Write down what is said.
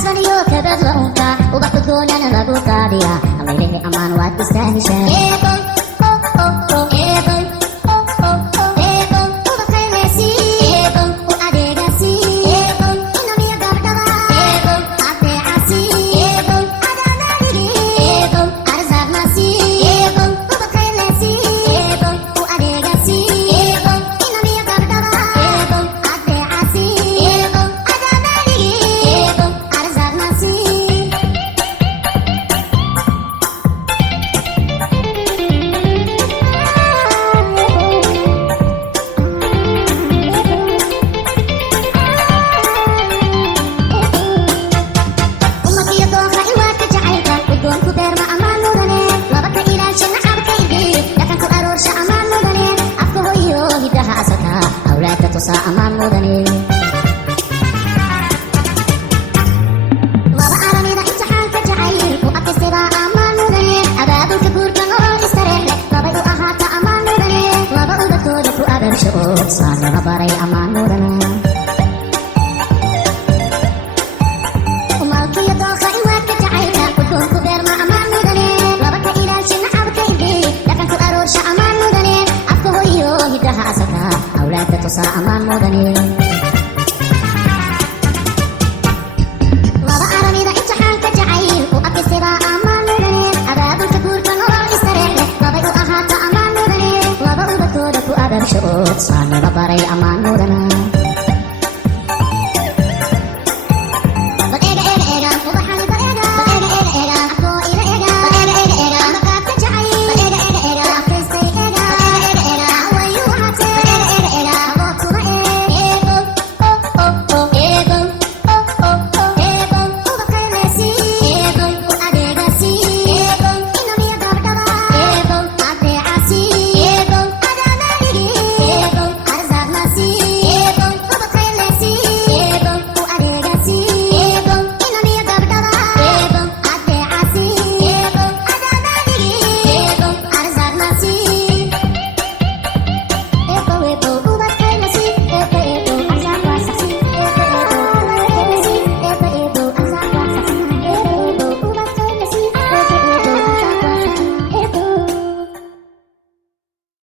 asfaliyo kabad launka ubadka goonana lagu qaadiya allayleni ammaan waad istaahishaa amaan mudane laba aramida imtixaanka jacaylku adkaystayba amaan mudane abaabulka guurka nolol istareexe labay u ahaata amaan mudane laba ubadkooda ku abaabsho oo saasaba baray amaan mudane umalkiyo dooqa iwaadka jacaylka guddoonku beerma amaan mudane laba ka ilaalshi nacabka indhi dhaqanku aroorsha amaan mudane afka hoyo hiddaha asalka awlaadda tusaa amaan mudane laba aramida imtixaanka jacaylku adkaystayba amaan mudane abaabulka guurka nolol istareexe labay u ahaata amaan mudane laba ubadkooda ku abaabsho oo saanaba baray amaan mudane Go